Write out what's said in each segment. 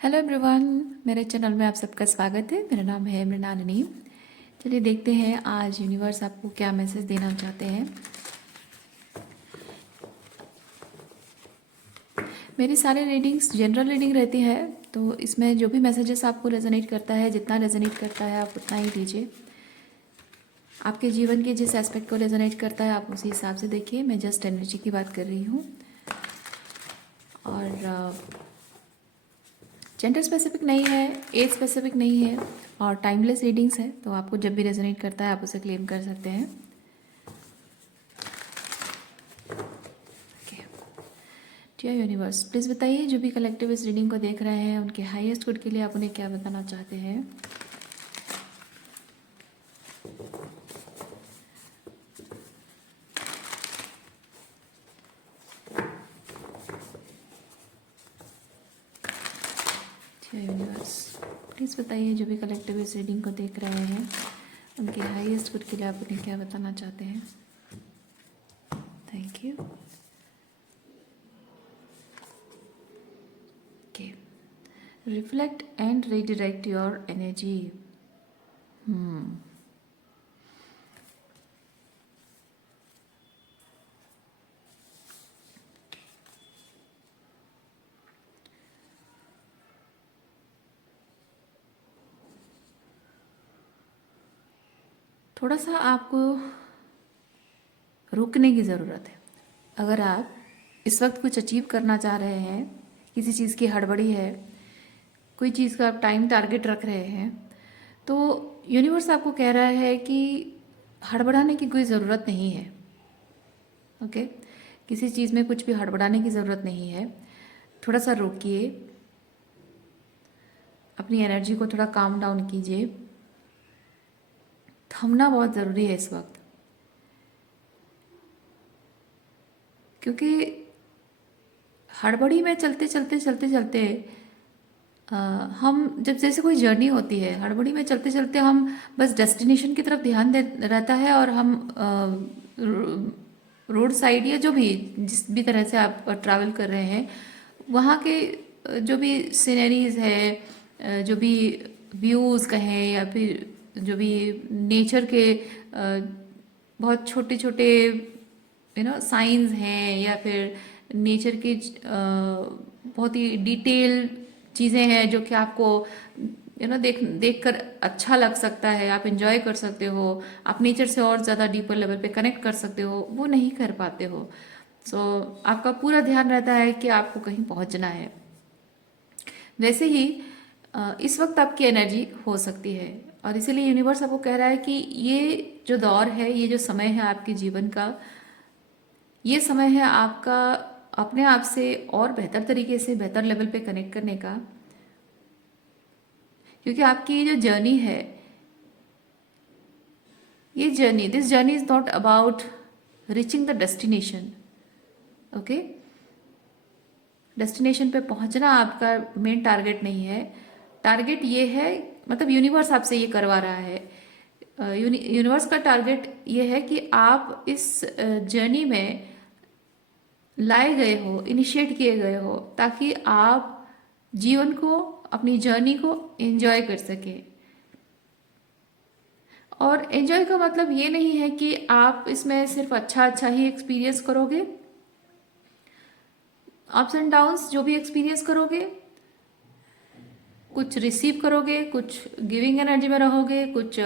Hello everyone, मेरे channel में आप सबका स्वागत है। मेरा नाम है मृणालिनी। चलिए देखते हैं आज यूनिवर्स आपको क्या मैसेज देना चाहते हैं। मेरी सारी रीडिंग्स जनरल रीडिंग रहती है, तो इसमें जो भी मैसेजेस आपको रेजोनेट करता है, जितना रेजोनेट करता है आप उतना ही दीजिए। आपके जीवन के जिस एस्पेक्ट को रेजोनेट करता है आप उसी हिसाब से देखिए। मैं जस्ट एनर्जी की बात कर रही हूँ और जेंडर स्पेसिफिक नहीं है, एज स्पेसिफिक नहीं है और टाइमलेस रीडिंग्स है, तो आपको जब भी रेजोनेट करता है आप उसे क्लेम कर सकते हैं। डियर यूनिवर्स, प्लीज़ बताइए जो भी कलेक्टिव इस रीडिंग को देख रहे हैं उनके हाईएस्ट गुड के लिए आप उन्हें क्या बताना चाहते हैं। डियर यूनिवर्स, प्लीज़ बताइए जो भी कलेक्टिव इस रीडिंग को देख रहे हैं उनके हाईएस्ट गुड के लिए आप उन्हें क्या बताना चाहते हैं। Thank you. Okay, reflect and redirect your energy. थोड़ा सा आपको रुकने की ज़रूरत है। अगर आप इस वक्त कुछ अचीव करना चाह रहे हैं, किसी चीज़ की हड़बड़ी है, कोई चीज़ का आप टाइम टारगेट रख रहे हैं, तो यूनिवर्स आपको कह रहा है कि हड़बड़ाने की कोई ज़रूरत नहीं है। ओके, किसी चीज़ में कुछ भी हड़बड़ाने की ज़रूरत नहीं है। थोड़ा सा रोकिए, अपनी एनर्जी को थोड़ा काम डाउन कीजिए। थमना बहुत ज़रूरी है इस वक्त, क्योंकि हड़बड़ी में चलते चलते चलते चलते हम जब जैसे कोई जर्नी होती है, हड़बड़ी में चलते चलते हम बस डेस्टिनेशन की तरफ ध्यान दे रहता है और हम रोड साइड या जो भी जिस भी तरह से आप ट्रैवल कर रहे हैं वहाँ के जो भी सीनरीज है, जो भी व्यूज़ कहें या फिर जो भी नेचर के बहुत छोटे छोटे साइंस हैं या फिर नेचर के बहुत ही डिटेल चीज़ें हैं जो कि आपको देख कर अच्छा लग सकता है, आप इंजॉय कर सकते हो, आप नेचर से और ज़्यादा डीपर लेवल पे कनेक्ट कर सकते हो, वो नहीं कर पाते हो। सो आपका पूरा ध्यान रहता है कि आपको कहीं पहुंचना है। वैसे ही इस वक्त आपकी एनर्जी हो सकती है और इसीलिए यूनिवर्स आपको कह रहा है कि ये जो दौर है, ये जो समय है आपके जीवन का, ये समय है आपका अपने आप से और बेहतर तरीके से बेहतर लेवल पे कनेक्ट करने का। क्योंकि आपकी ये जो जर्नी है, ये journey, this journey is not about reaching the destination. Okay, destination पे पहुंचना आपका मेन टारगेट नहीं है। टारगेट ये है, मतलब यूनिवर्स आपसे ये करवा रहा है। यूनिवर्स का टारगेट ये है कि आप इस जर्नी में लाए गए हो, इनिशिएट किए गए हो, ताकि आप जीवन को, अपनी जर्नी को एंजॉय कर सके। और एंजॉय का मतलब ये नहीं है कि आप इसमें सिर्फ अच्छा अच्छा ही एक्सपीरियंस करोगे। अप्स एंड डाउन्स जो भी एक्सपीरियंस करोगे, कुछ रिसीव करोगे, कुछ गिविंग एनर्जी में रहोगे, कुछ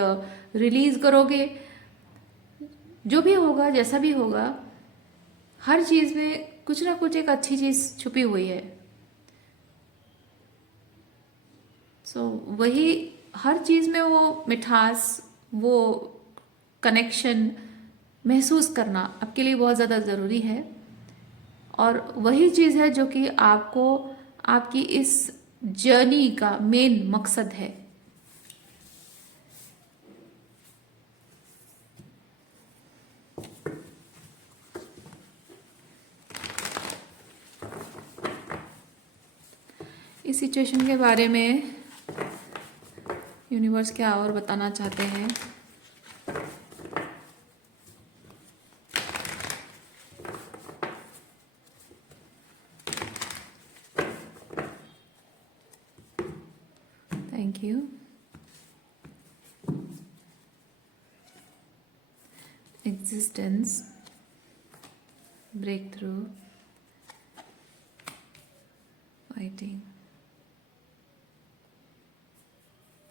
रिलीज करोगे। जो भी होगा, जैसा भी होगा, हर चीज़ में कुछ ना कुछ एक अच्छी चीज़ छुपी हुई है। वही हर चीज़ में वो मिठास, वो कनेक्शन महसूस करना आपके लिए बहुत ज़्यादा ज़रूरी है। और वही चीज़ है जो कि आपको आपकी इस जर्नी का मेन मकसद है। इस सिचुएशन के बारे में यूनिवर्स क्या और बताना चाहते हैं। Thank you. Existence, breakthrough, fighting.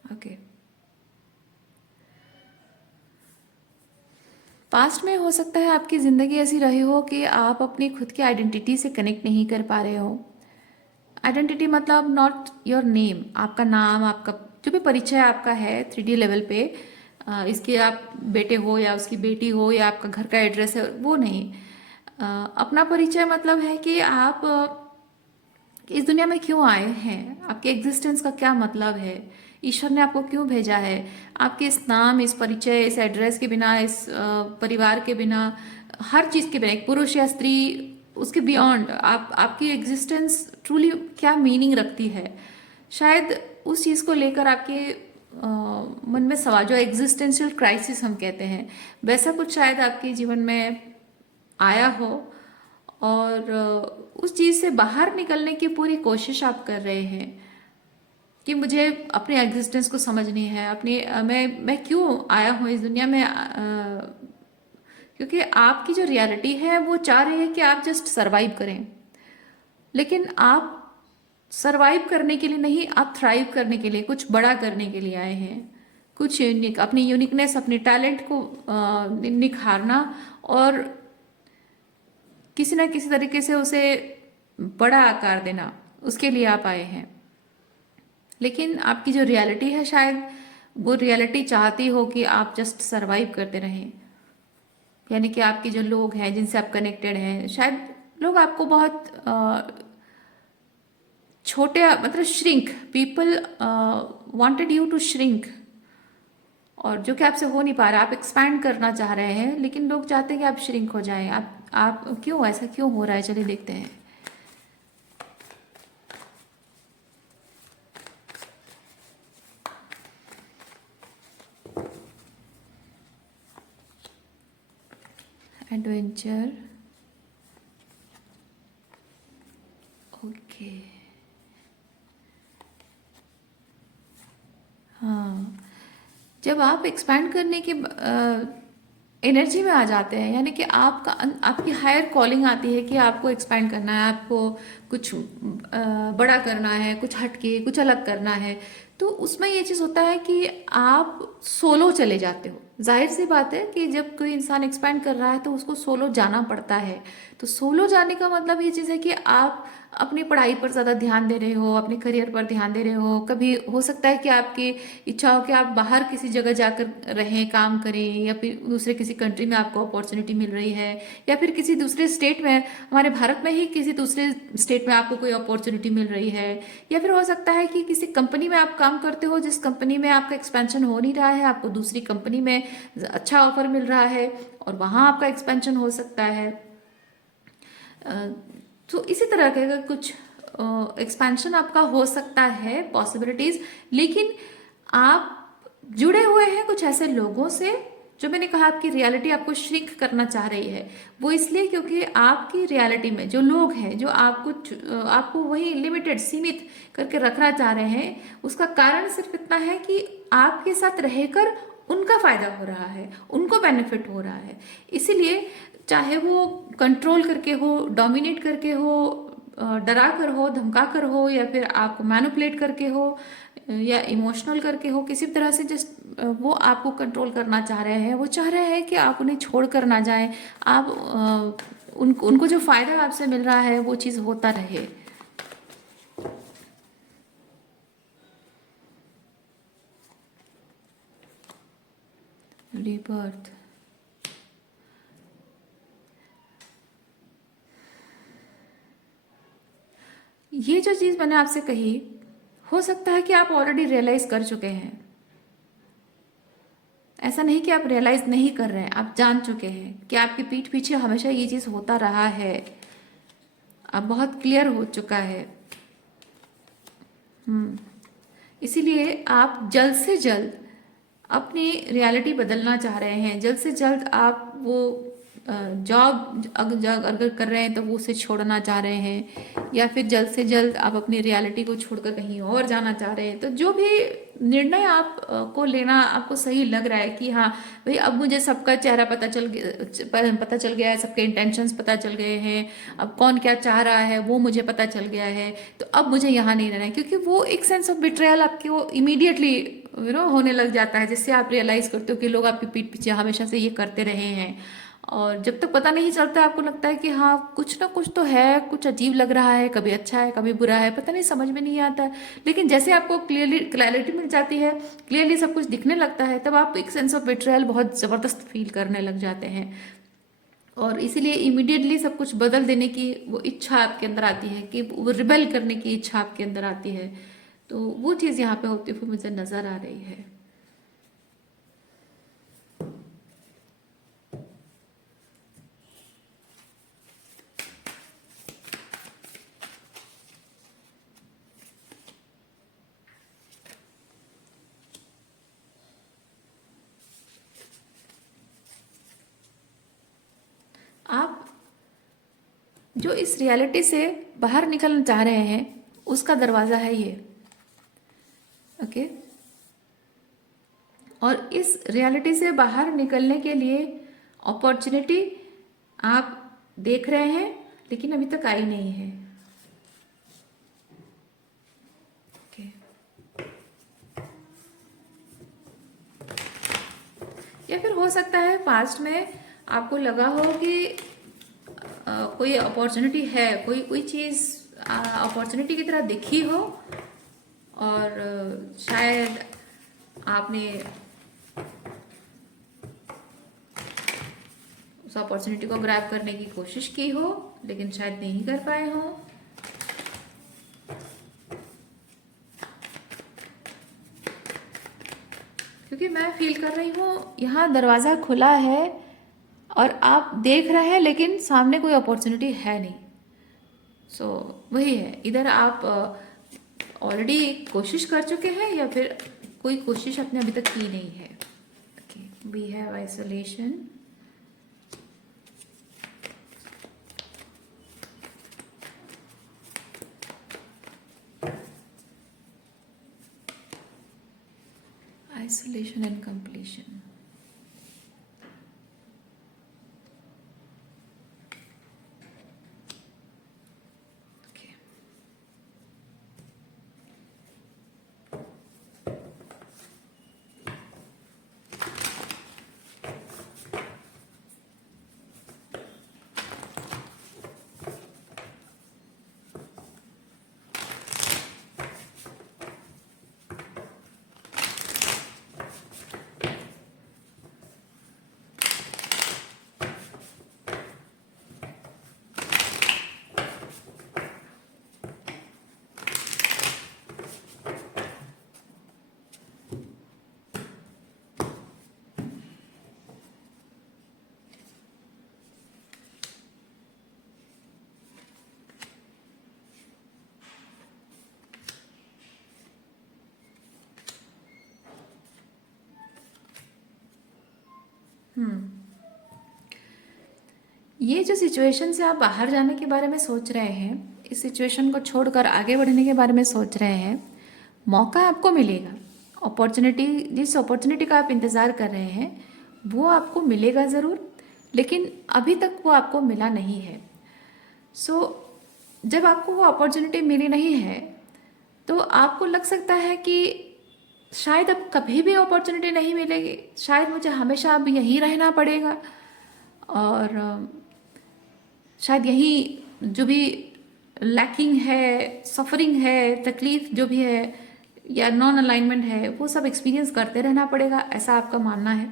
Okay, past में हो सकता है आपकी ज़िंदगी ऐसी रही हो कि आप अपनी खुद की आइडेंटिटी से कनेक्ट नहीं कर पा रहे हो। आइडेंटिटी मतलब नॉट योर नेम, आपका नाम, आपका जो भी परिचय आपका है 3D लेवल पे, इसके आप बेटे हो या उसकी बेटी हो या आपका घर का एड्रेस है, वो नहीं। अपना परिचय मतलब है कि आप इस दुनिया में क्यों आए हैं, आपके एग्जिस्टेंस का क्या मतलब है, ईश्वर ने आपको क्यों भेजा है। आपके इस नाम, इस परिचय, इस एड्रेस के बिना, इस परिवार के बिना, हर चीज़ के बिना, एक पुरुष या स्त्री, उसके बियॉन्ड आपकी एग्जिस्टेंस ट्रूली क्या मीनिंग रखती है। शायद उस चीज़ को लेकर आपके मन में सवाल, जो एग्जिस्टेंशियल क्राइसिस हम कहते हैं, वैसा कुछ शायद आपके जीवन में आया हो, और उस चीज़ से बाहर निकलने की पूरी कोशिश आप कर रहे हैं कि मुझे अपने एग्जिस्टेंस को समझनी है, अपनी मैं क्यों आया हूँ इस दुनिया में। क्योंकि आपकी जो रियलिटी है वो चाह रही है कि आप जस्ट सरवाइव करें, लेकिन आप सरवाइव करने के लिए नहीं, आप थ्राइव करने के लिए, कुछ बड़ा करने के लिए आए हैं। कुछ यूनिक, अपनी यूनिकनेस, अपने टैलेंट को निखारना और किसी ना किसी तरीके से उसे बड़ा आकार देना, उसके लिए आप आए हैं। लेकिन आपकी जो रियलिटी है, शायद वो रियलिटी चाहती हो कि आप जस्ट सरवाइव करते रहें। यानी कि आपके जो लोग हैं जिनसे आप कनेक्टेड हैं, शायद लोग आपको बहुत छोटे, मतलब shrink, people wanted you to shrink, और जो कि आपसे हो नहीं पा रहा। आप एक्सपैंड करना चाह रहे हैं, लेकिन लोग चाहते हैं कि आप श्रिंक हो जाएं। आप क्यों, ऐसा क्यों हो रहा है, चलिए देखते हैं। एडवेंचर, ओके, हाँ। जब आप एक्सपैंड करने की एनर्जी में आ जाते हैं, यानी कि आपकी हायर कॉलिंग आती है कि आपको एक्सपैंड करना है, आपको कुछ बड़ा करना है, कुछ हटके, कुछ अलग करना है, तो उसमें ये चीज़ होता है कि आप सोलो चले जाते हो। जाहिर सी बात है कि जब कोई इंसान एक्सपैंड कर रहा है तो उसको सोलो जाना पड़ता है। तो सोलो जाने का मतलब ये चीज़ है कि आप अपनी पढ़ाई पर ज़्यादा ध्यान दे रहे हो, अपने करियर पर ध्यान दे रहे हो। कभी हो सकता है कि आपकी इच्छा हो कि आप बाहर किसी जगह जाकर रहें, काम करें, या फिर दूसरे किसी कंट्री में आपको अपॉर्चुनिटी मिल रही है, या फिर किसी दूसरे स्टेट में, हमारे भारत में ही किसी दूसरे स्टेट में आपको कोई अपॉर्चुनिटी मिल रही है। या फिर हो सकता है कि किसी कंपनी में आप काम करते हो, जिस कंपनी में आपका एक्सपेंशन हो नहीं रहा है, आपको दूसरी कंपनी में अच्छा ऑफर मिल रहा है और वहाँ आपका एक्सपेंशन हो सकता है। तो इसी तरह के अगर कुछ एक्सपेंशन आपका हो सकता है, पॉसिबिलिटीज। लेकिन आप जुड़े हुए हैं कुछ ऐसे लोगों से, जो मैंने कहा आपकी रियलिटी आपको श्रिंक करना चाह रही है। वो इसलिए क्योंकि आपकी रियलिटी में जो लोग हैं, जो आपको वही लिमिटेड, सीमित करके रखना चाह रहे हैं, उसका कारण सिर्फ इतना है कि आपके साथ रहकर उनका फायदा हो रहा है, उनको बेनिफिट हो रहा है। इसीलिए चाहे वो कंट्रोल करके हो, डोमिनेट करके हो, डरा कर हो, धमका कर हो, या फिर आपको मैनिपुलेट करके हो, या इमोशनल करके हो, किसी भी तरह से जस्ट वो आपको कंट्रोल करना चाह रहे हैं। वो चाह रहे हैं कि आप उन्हें छोड़ कर ना जाएं, आप उनको जो फायदा आपसे मिल रहा है वो चीज़ होता रहे। रीबर्थ, ये जो चीज़ मैंने आपसे कही, हो सकता है कि आप ऑलरेडी रियलाइज कर चुके हैं। ऐसा नहीं कि आप रियलाइज नहीं कर रहे हैं, आप जान चुके हैं कि आपकी पीठ पीछे हमेशा ये चीज़ होता रहा है। अब बहुत क्लियर हो चुका है। इसीलिए आप जल्द से जल्द अपनी रियलिटी बदलना चाह रहे हैं। जल्द से जल्द आप वो जॉब अगर कर रहे हैं तो वो उसे छोड़ना चाह रहे हैं, या फिर जल्द से जल्द आप अपनी रियलिटी को छोड़कर कहीं और जाना चाह रहे हैं, तो जो भी निर्णय आप को लेना आपको सही लग रहा है कि हाँ भाई अब मुझे सबका चेहरा पता चल गया है, सबके इंटेंशंस पता चल गए हैं, अब कौन क्या चाह रहा है वो मुझे पता चल गया है, तो अब मुझे यहाँ नहीं रहना है, क्योंकि वो एक सेंस ऑफ बिट्रेयल आपके वो इमीडिएटली होने लग जाता है, जिससे आप रियलाइज करते हो कि लोग आपकी पीठ पीछे हमेशा से ये करते रहे हैं। और जब तक पता नहीं चलता आपको लगता है कि हाँ कुछ ना कुछ तो है, कुछ अजीब लग रहा है, कभी अच्छा है कभी बुरा है, पता नहीं, समझ में नहीं आता है। लेकिन जैसे आपको क्लैरिटी मिल जाती है, क्लियरली सब कुछ दिखने लगता है, तब आप एक सेंस ऑफ बिट्रेयल बहुत ज़बरदस्त फील करने लग जाते हैं, और इसीलिए इमीडिएटली सब कुछ बदल देने की वो इच्छा आपके अंदर आती है, कि वो रिबेल करने की इच्छा आपके अंदर आती है। तो वो चीज़ यहाँ पे होती हुई मुझे नज़र आ रही है। आप जो इस रियलिटी से बाहर निकलना चाह रहे हैं उसका दरवाज़ा है ये, ओके। और इस रियलिटी से बाहर निकलने के लिए अपॉर्चुनिटी आप देख रहे हैं, लेकिन अभी तक आई नहीं है, ओके। या फिर हो सकता है पास्ट में आपको लगा हो कि कोई अपॉर्चुनिटी है, कोई कोई चीज़ अपॉर्चुनिटी की तरह दिखी हो, और शायद आपने उस अपॉर्चुनिटी को ग्रैब करने की कोशिश की हो, लेकिन शायद नहीं कर पाए हो। क्योंकि मैं फील कर रही हूँ यहाँ दरवाज़ा खुला है और आप देख रहे हैं, लेकिन सामने कोई अपॉर्चुनिटी है नहीं। सो वही है, इधर आप ऑलरेडी कोशिश कर चुके हैं, या फिर कोई कोशिश आपने अभी तक की नहीं है, okay. We have isolation, isolation and completion. Okay. ये जो सिचुएशन से आप बाहर जाने के बारे में सोच रहे हैं, इस सिचुएशन को छोड़कर आगे बढ़ने के बारे में सोच रहे हैं, मौका आपको मिलेगा। अपॉर्चुनिटी, जिस अपॉर्चुनिटी का आप इंतज़ार कर रहे हैं वो आपको मिलेगा ज़रूर, लेकिन अभी तक वो आपको मिला नहीं है। सो जब आपको वो अपॉर्चुनिटी मिली नहीं है तो आपको लग सकता है कि शायद अब कभी भी अपॉर्चुनिटी नहीं मिलेगी, शायद मुझे हमेशा अब यहीं रहना पड़ेगा, और शायद यही जो भी लैकिंग है, सफरिंग है, तकलीफ जो भी है, या नॉन अलाइनमेंट है, वो सब एक्सपीरियंस करते रहना पड़ेगा, ऐसा आपका मानना है।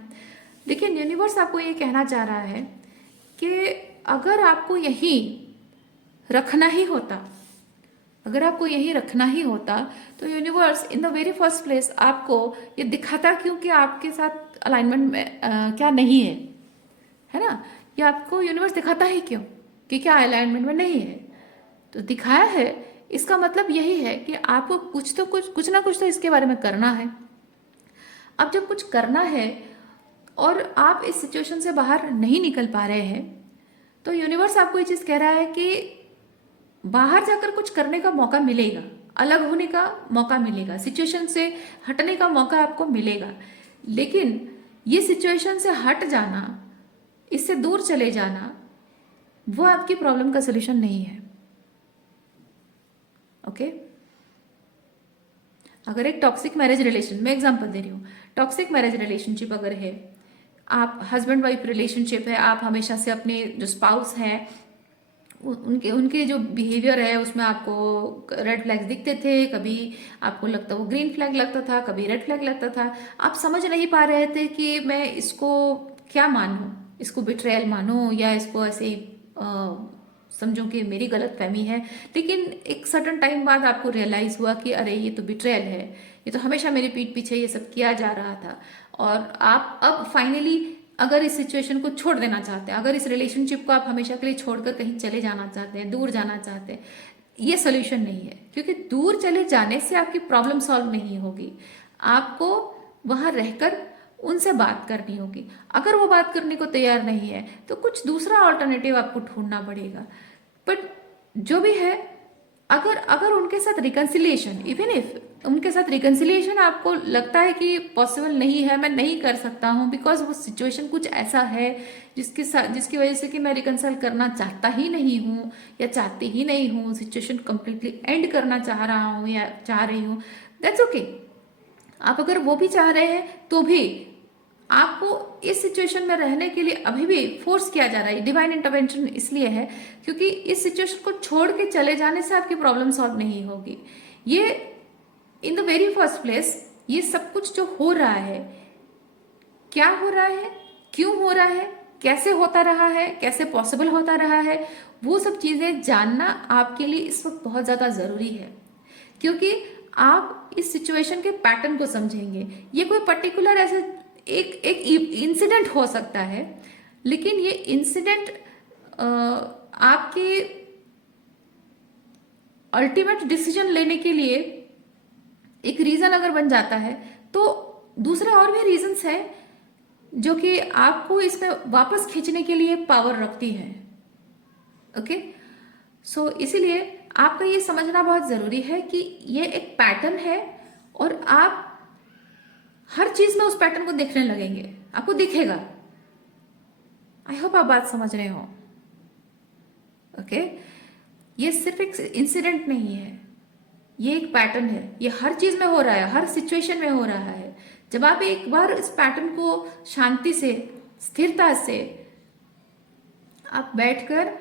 लेकिन यूनिवर्स आपको ये कहना चाह रहा है कि अगर आपको यहीं रखना ही होता, अगर आपको यहीं रखना ही होता, तो universe in the very first place आपको ये दिखाता क्यों कि आपके साथ अलाइनमेंट में क्या नहीं है ना? ये आपको यूनिवर्स दिखाता ही क्यों कि क्या अलाइनमेंट में नहीं है? तो दिखाया है, इसका मतलब यही है कि आपको कुछ ना कुछ तो इसके बारे में करना है। अब जब कुछ करना है और आप इस सिचुएशन से बाहर नहीं निकल पा रहे हैं, तो यूनिवर्स आपको ये चीज़ कह रहा है कि बाहर जाकर कुछ करने का मौका मिलेगा, अलग होने का मौका मिलेगा, सिचुएशन से हटने का मौका आपको मिलेगा। लेकिन ये सिचुएशन से हट जाना, इससे दूर चले जाना, वो आपकी प्रॉब्लम का सोल्यूशन नहीं है। ओके? अगर एक टॉक्सिक मैरिज रिलेशन, मैं एग्जांपल दे रही हूँ, टॉक्सिक मैरिज रिलेशनशिप अगर है, आप हस्बैंड वाइफ रिलेशनशिप है, आप हमेशा से अपने जो स्पाउस हैं उनके उनके जो बिहेवियर है उसमें आपको रेड फ्लैग्स दिखते थे, कभी आपको लगता वो ग्रीन फ्लैग लगता था, कभी रेड फ्लैग लगता था, आप समझ नहीं पा रहे थे कि मैं इसको क्या मानूं, इसको बिट्रेयल मानूं या इसको ऐसे ही समझूं कि मेरी गलत फहमी है। लेकिन एक सर्टन टाइम बाद आपको रियलाइज हुआ कि अरे ये तो बिट्रेयल है, ये तो हमेशा मेरे पीठ पीछे ये सब किया जा रहा था। और आप अब फाइनली अगर इस सिचुएशन को छोड़ देना चाहते हैं, अगर इस रिलेशनशिप को आप हमेशा के लिए छोड़कर कहीं चले जाना चाहते हैं, दूर जाना चाहते हैं, ये सोल्यूशन नहीं है, क्योंकि दूर चले जाने से आपकी प्रॉब्लम सॉल्व नहीं होगी। आपको वहां रहकर उनसे बात करनी होगी। अगर वो बात करने को तैयार नहीं है तो कुछ दूसरा ऑल्टरनेटिव आपको ढूंढना पड़ेगा। बट जो भी है, अगर अगर उनके साथ रिकन्सिलिएशन, इवन इफ उनके साथ रिकन्सिलिएशन आपको लगता है कि पॉसिबल नहीं है, मैं नहीं कर सकता हूँ बिकॉज वो सिचुएशन कुछ ऐसा है जिसकी वजह से कि मैं रिकन्सिल करना चाहता ही नहीं हूँ या चाहती ही नहीं हूँ, सिचुएशन कंप्लीटली एंड करना चाह रहा हूँ या चाह रही हूँ, दैट्स ओके। आप अगर वो भी चाह रहे हैं तो भी आपको इस सिचुएशन में रहने के लिए अभी भी फोर्स किया जा रहा है। डिवाइन इंटरवेंशन इसलिए है क्योंकि इस सिचुएशन को छोड़ के चले जाने से आपकी प्रॉब्लम सॉल्व नहीं होगी। ये in the very first place, ये सब कुछ जो हो रहा है, क्या हो रहा है, क्यों हो रहा है, कैसे होता रहा है, कैसे पॉसिबल होता रहा है, वो सब चीजें जानना आपके लिए इस वक्त बहुत ज्यादा जरूरी है। क्योंकि आप इस सिचुएशन के पैटर्न को समझेंगे। ये कोई पर्टिकुलर ऐसे एक एक इंसिडेंट हो सकता है, लेकिन ये इंसिडेंट आपके अल्टीमेट डिसीजन लेने के लिए एक रीजन अगर बन जाता है, तो दूसरे और भी रीजंस हैं जो कि आपको इसमें वापस खींचने के लिए पावर रखती है। ओके, सो इसीलिए आपका ये समझना बहुत जरूरी है कि ये एक पैटर्न है और आप हर चीज में उस पैटर्न को देखने लगेंगे, आपको दिखेगा। आई होप आप बात समझ रहे हो। ओके, ये सिर्फ एक इंसिडेंट नहीं है, ये एक पैटर्न है, ये हर चीज में हो रहा है, हर सिचुएशन में हो रहा है। जब आप एक बार इस पैटर्न को शांति से, स्थिरता से आप बैठकर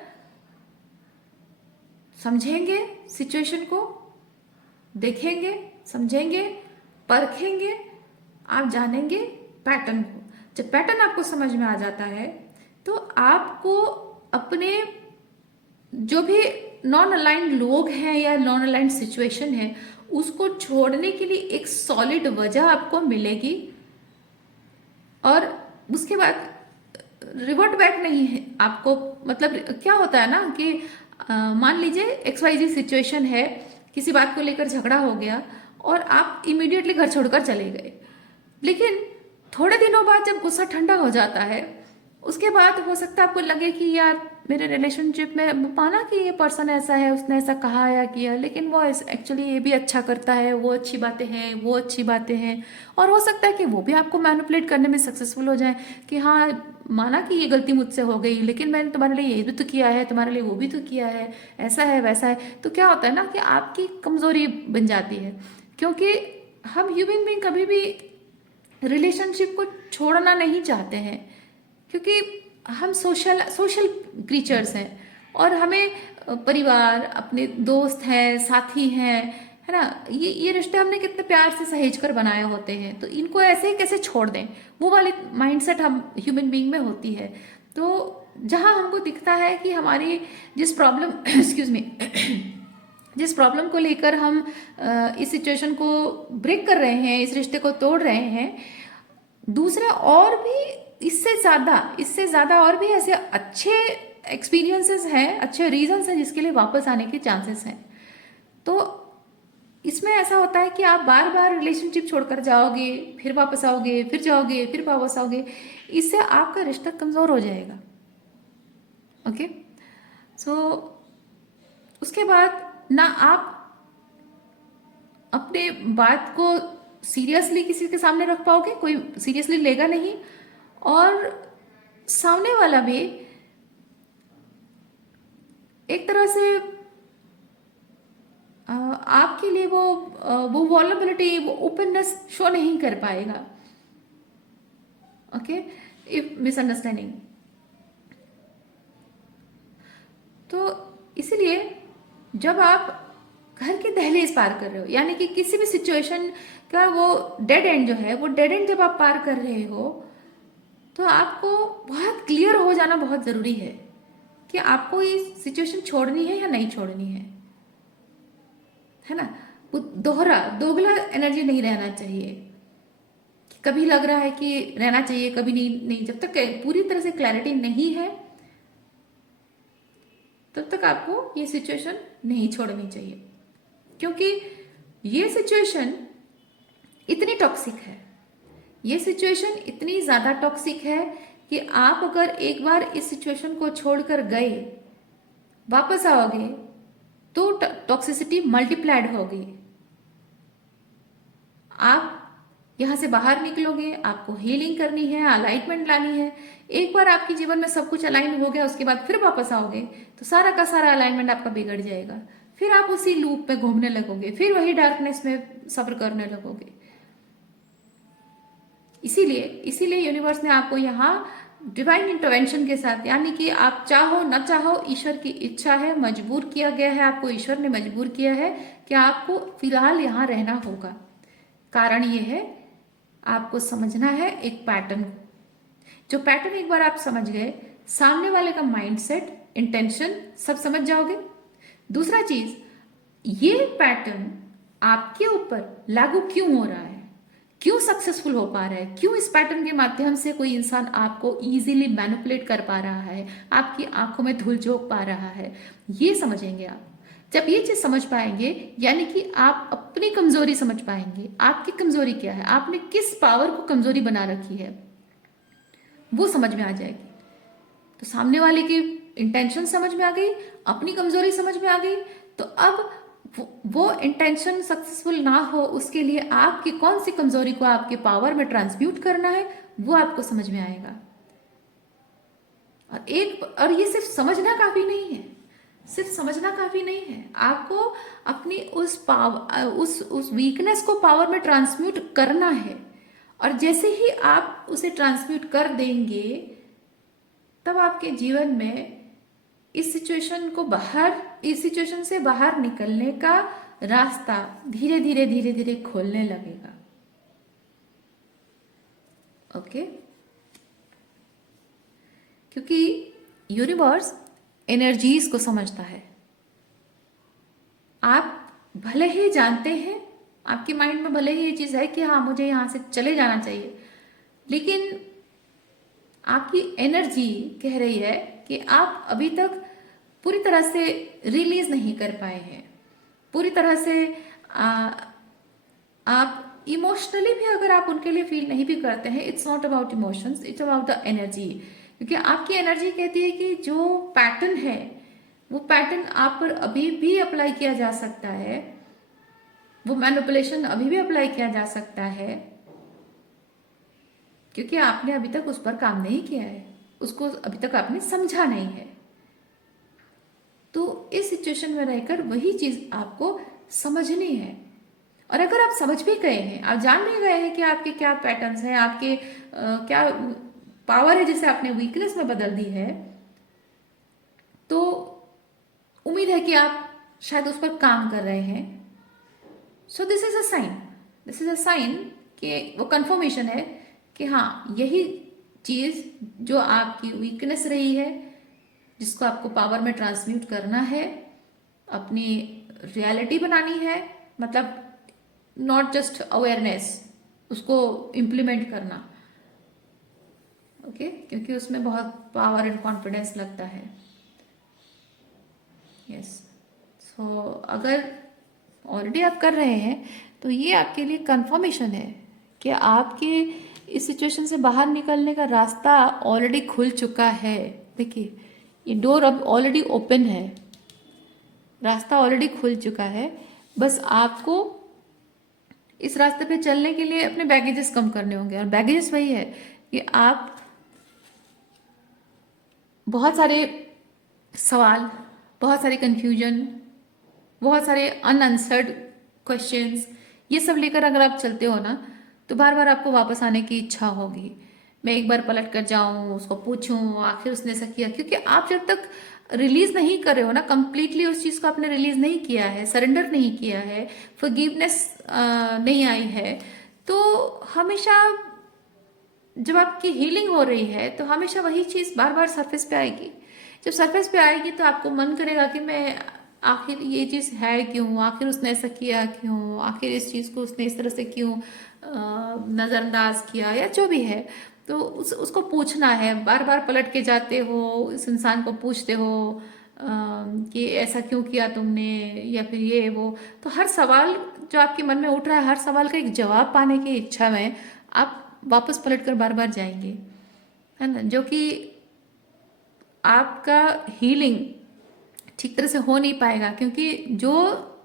समझेंगे, सिचुएशन को देखेंगे, समझेंगे, परखेंगे, आप जानेंगे पैटर्न को। जब पैटर्न आपको समझ में आ जाता है तो आपको अपने जो भी नॉन अलाइंड लोग हैं या नॉन अलाइंड सिचुएशन है उसको छोड़ने के लिए एक सॉलिड वजह आपको मिलेगी और उसके बाद रिवर्ट बैक नहीं है आपको। मतलब क्या होता है ना कि मान लीजिए XYZ सिचुएशन है, किसी बात को लेकर झगड़ा हो गया और आप इमीडिएटली घर छोड़कर चले गए, लेकिन थोड़े दिनों बाद जब गुस्सा ठंडा हो जाता है उसके बाद हो सकता है आपको लगे कि यार मेरे रिलेशनशिप में माना कि ये पर्सन ऐसा है, उसने ऐसा कहा या किया, लेकिन वो एक्चुअली ये भी अच्छा करता है, वो अच्छी बातें हैं, वो अच्छी बातें हैं। और हो सकता है कि वो भी आपको मैनिपुलेट करने में सक्सेसफुल हो जाए कि हाँ माना कि ये गलती मुझसे हो गई, लेकिन मैंने तुम्हारे लिए ये भी तो किया है, तुम्हारे लिए वो भी तो किया है, ऐसा है वैसा है। तो क्या होता है ना कि आपकी कमजोरी बन जाती है, क्योंकि हम ह्यूमन बीइंग कभी भी रिलेशनशिप को छोड़ना नहीं चाहते हैं, क्योंकि हम सोशल क्रीचर्स हैं और हमें परिवार, अपने दोस्त हैं, साथी हैं, है ना, ये रिश्ते हमने कितने प्यार से सहेज कर बनाए होते हैं, तो इनको ऐसे ही कैसे छोड़ दें, वो वाली माइंडसेट हम ह्यूमन बीइंग में होती है। तो जहाँ हमको दिखता है कि हमारी जिस प्रॉब्लम एक्सक्यूज मी जिस प्रॉब्लम को लेकर हम इस सिचुएशन को ब्रेक कर रहे हैं, इस रिश्ते को तोड़ रहे हैं, दूसरे और भी इससे ज्यादा और भी ऐसे अच्छे एक्सपीरियंसेस हैं, अच्छे रीजंस हैं जिसके लिए वापस आने के चांसेस हैं। तो इसमें ऐसा होता है कि आप बार बार रिलेशनशिप छोड़कर जाओगे, फिर वापस आओगे, फिर जाओगे, फिर वापस आओगे, इससे आपका रिश्ता कमज़ोर हो जाएगा। ओके, सो उसके बाद ना आप अपने बात को सीरियसली किसी के सामने रख पाओगे, कोई सीरियसली लेगा नहीं, और सामने वाला भी एक तरह से आपके लिए वो वॉलरेबिलिटी, वो ओपननेस शो नहीं कर पाएगा। Okay, if misunderstanding. तो इसीलिए जब आप घर के दहलीज पार कर रहे हो, यानी कि किसी भी सिचुएशन का वो डेड एंड जो है, वो डेड एंड जब आप पार कर रहे हो, तो आपको बहुत क्लियर हो जाना बहुत ज़रूरी है कि आपको ये सिचुएशन छोड़नी है या नहीं छोड़नी है ना। वो दोगला एनर्जी नहीं रहना चाहिए। कभी लग रहा है कि रहना चाहिए, कभी नहीं। जब तक पूरी तरह से क्लैरिटी नहीं है, तब तक आपको ये सिचुएशन नहीं छोड़नी चाहिए, क्योंकि ये सिचुएशन इतनी टॉक्सिक है, ये सिचुएशन इतनी ज़्यादा टॉक्सिक है कि आप अगर एक बार इस सिचुएशन को छोड़कर गए, वापस आओगे तो टॉक्सिसिटी मल्टीप्लाइड होगी। आप यहां से बाहर निकलोगे, आपको हीलिंग करनी है, अलाइनमेंट लानी है। एक बार आपके जीवन में सब कुछ अलाइन हो गया, उसके बाद फिर वापस आओगे तो सारा का सारा अलाइनमेंट आपका बिगड़ जाएगा। फिर आप उसी लूप में घूमने लगोगे, फिर वही डार्कनेस में सफर करने लगोगे। इसीलिए यूनिवर्स ने आपको यहाँ डिवाइन इंटरवेंशन के साथ, यानी कि आप चाहो न चाहो, ईश्वर की इच्छा है, मजबूर किया गया है आपको, ईश्वर ने मजबूर किया है कि आपको फिलहाल यहाँ रहना होगा। कारण ये है, आपको समझना है एक पैटर्न। जो पैटर्न एक बार आप समझ गए, सामने वाले का माइंडसेट, इंटेंशन सब समझ जाओगे। दूसरा चीज, ये पैटर्न आपके ऊपर लागू क्यों हो रहा है, क्यों सक्सेसफुल हो पा रहा है, क्यों इस पैटर्न के माध्यम से कोई इंसान आपको इजीली मैनिपुलेट कर पा रहा है, आपकी आंखों में धूल झोंक पा रहा है, ये समझेंगे आप। जब ये चीज समझ पाएंगे, यानी कि आप अपनी कमजोरी समझ पाएंगे, आपकी कमजोरी क्या है, आपने किस पावर को कमजोरी बना रखी है, वो समझ में आ जाएगी। तो सामने वाले की इंटेंशन समझ में आ गई, अपनी कमजोरी समझ में आ गई, तो अब वो इंटेंशन सक्सेसफुल ना हो, उसके लिए आपकी कौन सी कमजोरी को आपके पावर में ट्रांसम्यूट करना है, वो आपको समझ में आएगा। और ये सिर्फ समझना काफी नहीं है, सिर्फ समझना काफी नहीं है, आपको अपनी उस पावर, उस वीकनेस को पावर में ट्रांसम्यूट करना है। और जैसे ही आप उसे ट्रांसम्यूट कर देंगे, तब आपके जीवन में इस सिचुएशन से बाहर निकलने का रास्ता धीरे धीरे खोलने लगेगा। ओके, क्योंकि यूनिवर्स एनर्जीज को समझता है। आप भले ही जानते हैं, आपके माइंड में भले ही ये चीज है कि हाँ मुझे यहां से चले जाना चाहिए, लेकिन आपकी एनर्जी कह रही है कि आप अभी तक पूरी तरह से रिलीज नहीं कर पाए हैं, पूरी तरह से आप इमोशनली भी अगर आप उनके लिए फील नहीं भी करते हैं, it's not about emotions, it's about the energy. क्योंकि आपकी एनर्जी कहती है कि जो पैटर्न है, वो पैटर्न आप पर अभी भी अप्लाई किया जा सकता है, वो मैनिपुलेशन अभी भी अप्लाई किया जा सकता है, क्योंकि आपने अभी तक उस पर काम नहीं किया है, उसको अभी तक आपने समझा नहीं है। तो इस सिचुएशन में रहकर वही चीज आपको समझनी है। और अगर आप समझ भी गए हैं, आप जान भी गए हैं कि आपके क्या पैटर्न्स हैं, आपके क्या पावर है जिसे आपने वीकनेस में बदल दी है, तो उम्मीद है कि आप शायद उस पर काम कर रहे हैं। So this is a sign कि वो कंफर्मेशन है कि हाँ यही चीज जो आपकी वीकनेस रही है, जिसको आपको पावर में ट्रांसम्यूट करना है, अपनी रियलिटी बनानी है, मतलब नॉट जस्ट अवेयरनेस, उसको इम्प्लीमेंट करना। ओके, क्योंकि उसमें बहुत पावर एंड कॉन्फिडेंस लगता है। यस, सो अगर ऑलरेडी आप कर रहे हैं, तो ये आपके लिए कंफर्मेशन है कि आपके इस सिचुएशन से बाहर निकलने का रास्ता ऑलरेडी खुल चुका है। देखिए, ये डोर अब ऑलरेडी ओपन है, रास्ता ऑलरेडी खुल चुका है। बस आपको इस रास्ते पे चलने के लिए अपने बैगेजेस कम करने होंगे, और बैगेजेस वही है कि आप बहुत सारे सवाल, बहुत सारे कन्फ्यूजन, बहुत सारे अनआंसर्ड क्वेश्चंस, ये सब लेकर अगर आप चलते हो ना, तो बार बार आपको वापस आने की इच्छा होगी। मैं एक बार पलट कर जाऊं, उसको पूछूं आखिर उसने ऐसा किया, क्योंकि आप जब तक रिलीज नहीं कर रहे हो ना, कंप्लीटली उस चीज को आपने रिलीज नहीं किया है, सरेंडर नहीं किया है, फॉरगिवनेस नहीं आई है, तो हमेशा जब आपकी हीलिंग हो रही है तो हमेशा वही चीज बार बार सरफेस पे आएगी। जब सरफेस पे आएगी तो आपको मन करेगा कि मैं आखिर ये चीज है क्यों, आखिर उसने ऐसा किया क्यों, आखिर इस चीज को उसने इस तरह से क्यों नजरअंदाज किया, या जो भी है। तो उसको पूछना है, बार बार पलट के जाते हो, इस इंसान को पूछते हो कि ऐसा क्यों किया तुमने, या फिर ये वो। तो हर सवाल जो आपके मन में उठ रहा है, हर सवाल का एक जवाब पाने की इच्छा में आप वापस पलट कर बार बार जाएंगे, है ना, जो कि आपका हीलिंग ठीक तरह से हो नहीं पाएगा। क्योंकि जो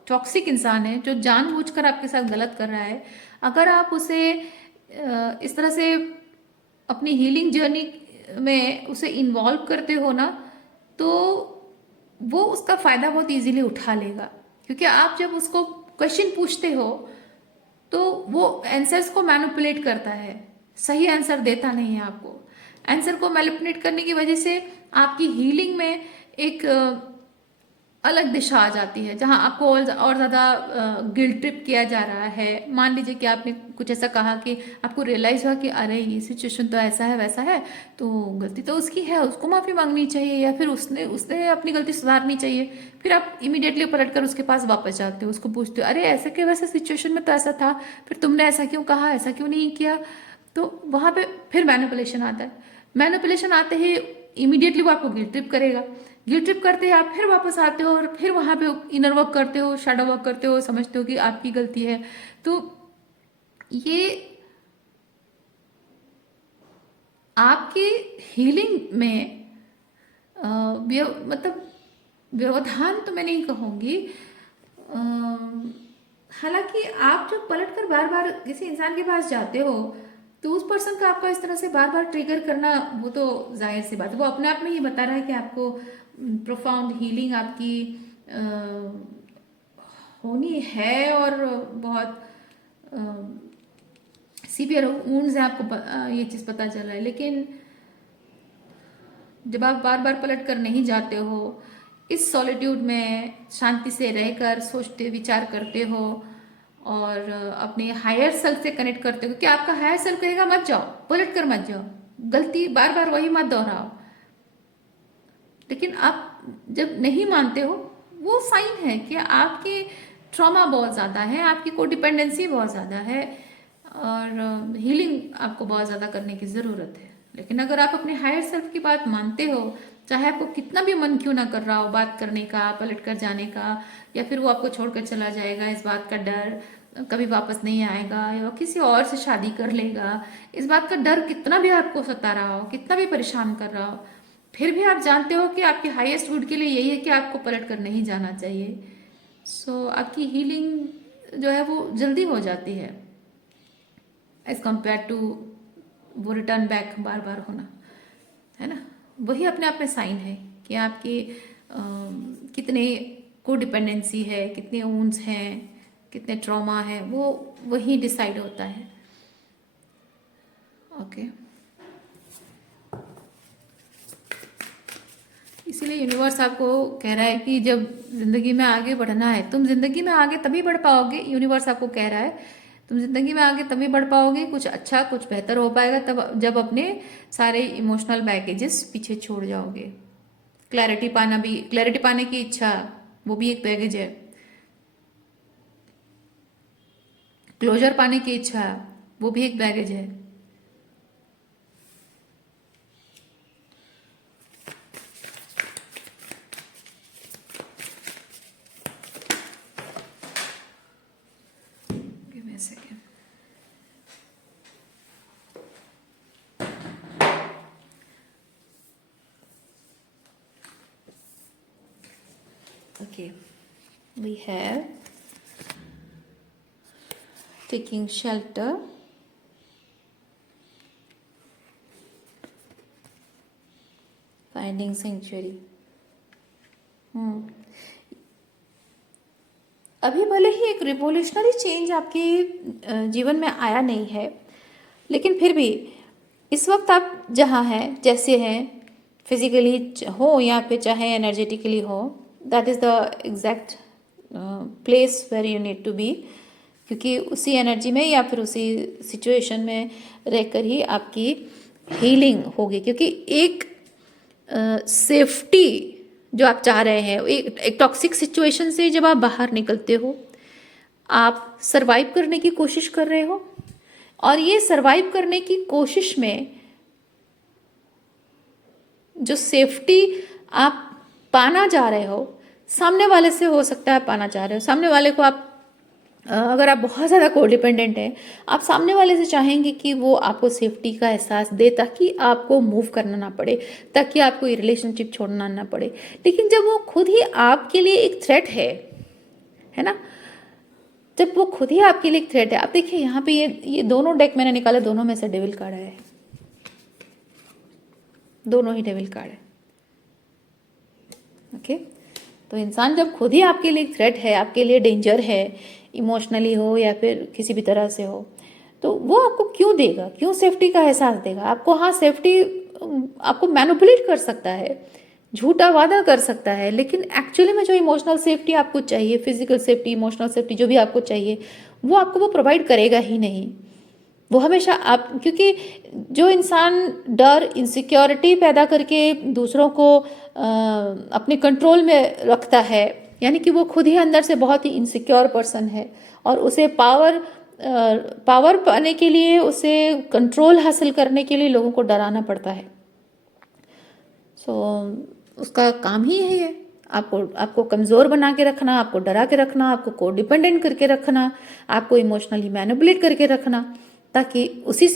टॉक्सिक इंसान है, जो जानबूझकर आपके साथ गलत कर रहा है, अगर आप उसे इस तरह से अपनी हीलिंग जर्नी में उसे इन्वॉल्व करते हो ना, तो वो उसका फायदा बहुत इजीली उठा लेगा। क्योंकि आप जब उसको क्वेश्चन पूछते हो तो वो आंसर्स को मैनिपुलेट करता है, सही आंसर देता नहीं है आपको। आंसर को मैनिपुलेट करने की वजह से आपकी हीलिंग में एक अलग दिशा आ जाती है, जहां आपको और ज़्यादा गिल्ट ट्रिप किया जा रहा है। मान लीजिए कि आपने कुछ ऐसा कहा कि आपको रियलाइज हुआ कि अरे ये सिचुएशन तो ऐसा है वैसा है, तो गलती तो उसकी है, उसको माफ़ी मांगनी चाहिए, या फिर उसने उसने अपनी गलती सुधारनी चाहिए। फिर आप इमीडिएटली पलटकर उसके पास वापस जाते हो, उसको पूछते हो, अरे ऐसे के वैसे सिचुएशन में तो ऐसा था, फिर तुमने ऐसा क्यों कहा, ऐसा क्यों नहीं किया। तो वहाँ पे फिर मैनिपुलेशन आता है। मैनिपुलेशन आते ही इमीडिएटली वो आपको गिल्ट ट्रिप करेगा। गिल्ट ट्रिप करते हैं, आप फिर वापस आते हो और फिर वहां पे इनर वर्क करते हो, शैडो वर्क करते हो, समझते हो कि आपकी गलती है। तो ये आपकी हीलिंग में मतलब व्यवधान तो मैं नहीं कहूंगी। हालांकि आप जब पलट कर बार बार किसी इंसान के पास जाते हो, तो उस पर्सन का आपका इस तरह से बार बार ट्रिगर करना, वो तो जाहिर सी बात है, वो अपने आप में ही बता रहा है कि आपको प्रोफाउंड हीलिंग आपकी होनी है, और बहुत सीवियर वुंड्स है, आपको ये चीज़ पता चल रहा है। लेकिन जब आप बार बार पलट कर नहीं जाते हो, इस सॉलिट्यूड में शांति से रहकर सोचते विचार करते हो, और अपने हायर सेल्फ से कनेक्ट करते हो, क्योंकि आपका हायर सेल्फ कहेगा मत जाओ, पलट कर मत जाओ, गलती बार बार वही मत दोहराओ। लेकिन आप जब नहीं मानते हो, वो साइन है कि आपके ट्रॉमा बहुत ज़्यादा है, आपकी कोडिपेंडेंसी बहुत ज़्यादा है, और हीलिंग आपको बहुत ज़्यादा करने की ज़रूरत है। लेकिन अगर आप अपने हायर सेल्फ की बात मानते हो, चाहे आपको कितना भी मन क्यों ना कर रहा हो बात करने का, पलट कर जाने का, या फिर वो आपको छोड़कर चला जाएगा, इस बात का डर, कभी वापस नहीं आएगा, या किसी और से शादी कर लेगा, इस बात का डर कितना भी आपको सता रहा हो, कितना भी परेशान कर रहा हो, फिर भी आप जानते हो कि आपके हाईएस्ट गुड के लिए यही है कि आपको पलट कर नहीं जाना चाहिए। सो आपकी हीलिंग जो है वो जल्दी हो जाती है एज कम्पेयर टू वो रिटर्न बैक बार बार होना, है ना। वही अपने आप में साइन है कि आपकी कितने कोडिपेंडेंसी है, कितने वुंड्स हैं, कितने ट्रॉमा है, वो वही डिसाइड होता है। ओके, इसीलिए यूनिवर्स आपको कह रहा है कि जब जिंदगी में आगे बढ़ना है, तुम जिंदगी में आगे तभी बढ़ पाओगे। यूनिवर्स आपको कह रहा है तुम जिंदगी में आगे तभी बढ़ पाओगे, कुछ अच्छा कुछ बेहतर हो पाएगा तब, जब अपने सारे इमोशनल बैगेजेस पीछे छोड़ जाओगे। क्लैरिटी पाना भी, क्लैरिटी पाने की इच्छा, वो भी एक बैगेज है। क्लोजर पाने की इच्छा, वो भी एक बैगेज है। Okay, we have taking shelter, finding sanctuary. अभी भले ही एक रिवोल्यूशनरी चेंज आपके जीवन में आया नहीं है, लेकिन फिर भी इस वक्त आप जहाँ हैं, जैसे हैं, फिजिकली हो या फिर चाहे एनर्जेटिकली हो, that is the exact place where you need to be, क्योंकि उसी एनर्जी में या फिर उसी सिचुएशन में रहकर ही आपकी हीलिंग होगी। क्योंकि एक सेफ्टी जो आप चाह रहे हैं, एक टॉक्सिक सिचुएशन से जब आप बाहर निकलते हो, आप सरवाइव करने की कोशिश कर रहे हो, और ये सरवाइव करने की कोशिश में जो सेफ्टी आप पाना चाह रहे हो, सामने वाले से हो सकता है पाना चाह रहे हो। सामने वाले को आप अगर आप बहुत ज़्यादा कोडिपेंडेंट हैं, आप सामने वाले से चाहेंगे कि वो आपको सेफ्टी का एहसास दे, ताकि आपको मूव करना ना पड़े, ताकि आपको ये रिलेशनशिप छोड़ना ना पड़े। लेकिन जब वो खुद ही आपके लिए एक थ्रेट है ना, जब वो खुद ही आपके लिए एक थ्रेट है। आप देखिए यहाँ पे ये दोनों डेक मैंने निकाले, दोनों में से डेविल कार्ड है, दोनों ही डेविल कार्ड है। ओके, तो इंसान जब खुद ही आपके लिए एक थ्रेट है, आपके लिए डेंजर है, इमोशनली हो या फिर किसी भी तरह से हो, तो वो आपको क्यों देगा, क्यों सेफ्टी का एहसास देगा आपको? हाँ, सेफ्टी आपको मैनिपुलेट कर सकता है, झूठा वादा कर सकता है, लेकिन एक्चुअली में जो इमोशनल सेफ्टी आपको चाहिए, फिजिकल सेफ्टी, इमोशनल सेफ्टी जो भी आपको चाहिए, वो आपको वो प्रोवाइड करेगा ही नहीं। वो हमेशा आप, क्योंकि जो इंसान डर, इनसिक्योरिटी पैदा करके दूसरों को अपने कंट्रोल में रखता है, यानी कि वो खुद ही अंदर से बहुत ही इनसिक्योर पर्सन है, और उसे पावर पाने के लिए, उसे कंट्रोल हासिल करने के लिए लोगों को डराना पड़ता है। उसका काम ही यही है, आपको कमज़ोर बना के रखना, आपको डरा के रखना, आपको कोडिपेंडेंट करके रखना, आपको इमोशनली मैनिपुलेट करके रखना, ताकि उसी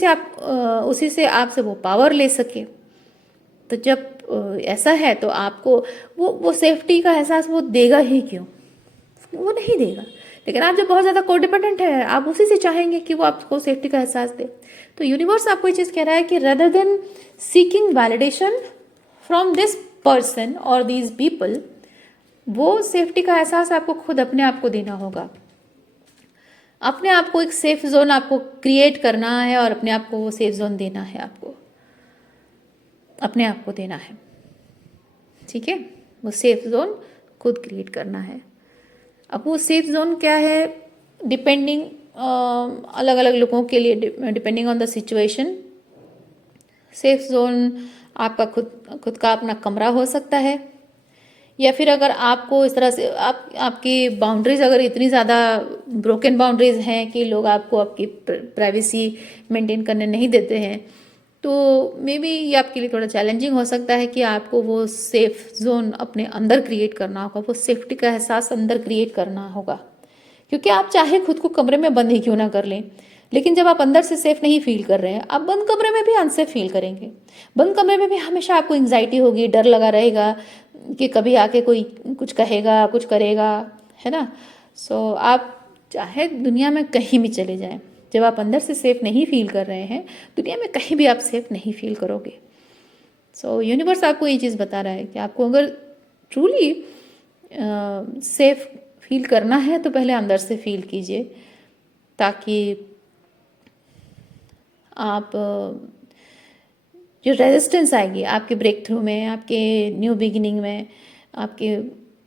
से आपसे वो पावर ले सके। तो जब ऐसा है तो आपको वो सेफ्टी का एहसास वो देगा ही क्यों? वो नहीं देगा। लेकिन आप जब बहुत ज़्यादा कोडिपेंडेंट है, आप उसी से चाहेंगे कि वो आपको सेफ्टी का एहसास दे। तो यूनिवर्स आपको ये चीज़ कह रहा है कि rather than seeking validation from this person और दीज पीपल, वो सेफ्टी का एहसास आपको खुद अपने आप को देना होगा। अपने आप को एक सेफ जोन आपको क्रिएट करना है, और अपने आप को वो सेफ जोन देना है, आपको अपने आप को देना है। ठीक है, वो सेफ जोन खुद क्रिएट करना है। अब वो सेफ जोन क्या है, डिपेंडिंग अलग अलग लोगों के लिए, depending on the situation. Safe zone आपका खुद का अपना कमरा हो सकता है, या फिर अगर आपको इस तरह से आपकी बाउंड्रीज अगर इतनी ज़्यादा ब्रोकन बाउंड्रीज हैं कि लोग आपको आपकी प्राइवेसी मेंटेन करने नहीं देते हैं, तो मे बी ये आपके लिए थोड़ा चैलेंजिंग हो सकता है कि आपको वो सेफ जोन अपने अंदर क्रिएट करना होगा, वो सेफ्टी का एहसास अंदर क्रिएट करना होगा। क्योंकि आप चाहे खुद को कमरे में बंद ही क्यों ना कर लें, लेकिन जब आप अंदर से सेफ नहीं फील कर रहे हैं, आप बंद कमरे में भी अनसेफ फील करेंगे। बंद कमरे में भी हमेशा आपको एंग्जाइटी होगी, डर लगा रहेगा कि कभी आके कोई कुछ कहेगा, कुछ करेगा, है ना। आप चाहे दुनिया में कहीं भी चले जाएं, जब आप अंदर से सेफ नहीं फील कर रहे हैं, दुनिया में कहीं भी आप सेफ नहीं फील करोगे। यूनिवर्स आपको ये चीज़ बता रहा है कि आपको अगर ट्रूली सेफ फील करना है तो पहले अंदर से फील कीजिए, ताकि आप जो रेजिस्टेंस आएगी आपके ब्रेक थ्रू में, आपके न्यू बिगिनिंग में, आपके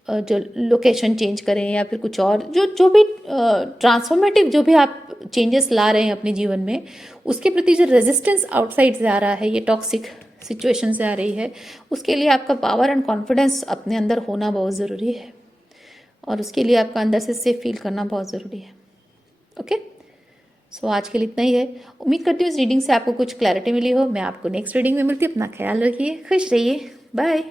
जो लोकेशन चेंज करें या फिर कुछ और जो भी ट्रांसफॉर्मेटिव जो भी आप चेंजेस ला रहे हैं अपने जीवन में, उसके प्रति जो रेजिस्टेंस आउटसाइड से आ रहा है, ये टॉक्सिक सिचुएशन से आ रही है, उसके लिए आपका पावर एंड कॉन्फिडेंस अपने अंदर होना बहुत ज़रूरी है, और उसके लिए आपका अंदर से सेफ फील करना बहुत ज़रूरी है। ओके, आज के लिए इतना ही है। उम्मीद करती हूँ इस रीडिंग से आपको कुछ क्लैरिटी मिली हो। मैं आपको नेक्स्ट रीडिंग में मिलती हूँ। अपना ख्याल रखिए, खुश रहिए, बाय।